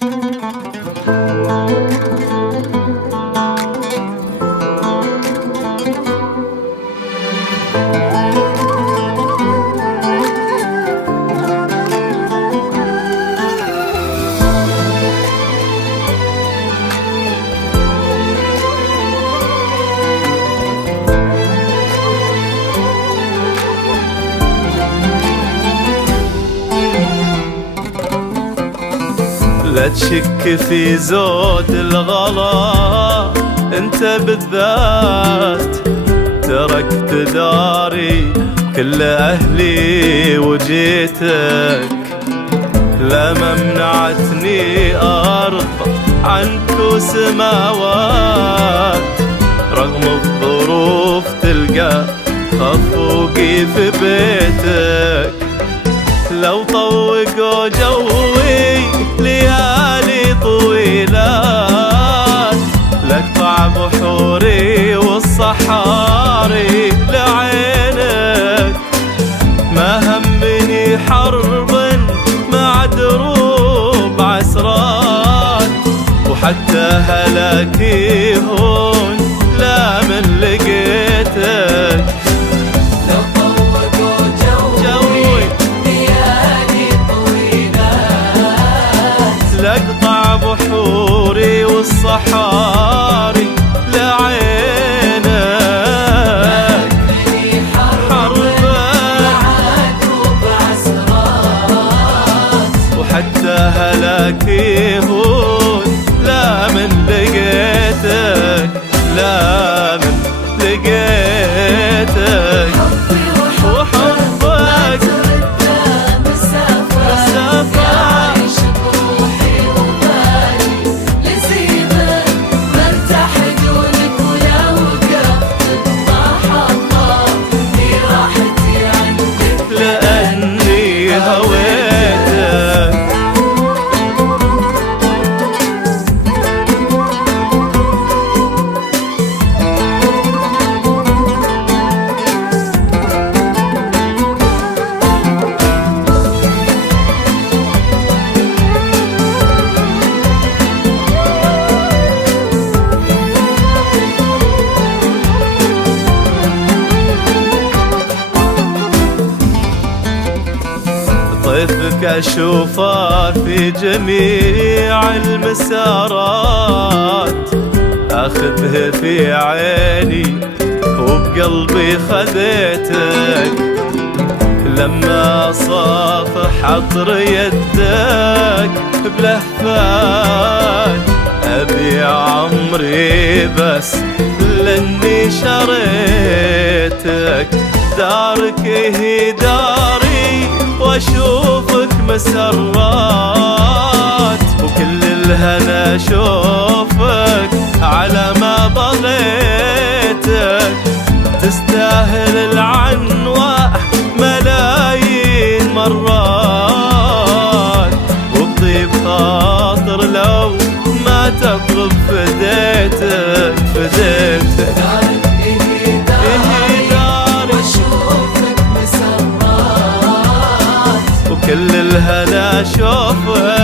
لا تشك في زود الغلا، انت بالذات تركت داري كل اهلي وجيتك. لا ما منعتني ارض عنك وسماوات، رغم الظروف تلقى خفوقي في بيتك. لو طوقوا جوي ليالي طويلات، لاقطع بحوري والصحاري لعينك. ما همني حرب مع دروب عسرات، وحتى هلاكي هون لا من لقيتك. لاقطع بحوري والصحاري لعينك. حربك وحتى هلاكي هون لا من لقيتك، لا من لقيتك. وحبك مسافة طيفك أشوفه في جميع المسارات، أخذه في عيني وبقلبي خذيتك. لما صافح عطر يدك بلهفات، أبيع عمري بس لأني شريتك. دارك هي داري واشوفك مسرات، وكل الهنا اشوفك على ما بغيتك. تستاهل العنوة ملايين مرات، وبطيب خاطر لو ما تطلب فديتك. كل الهنا اشوفك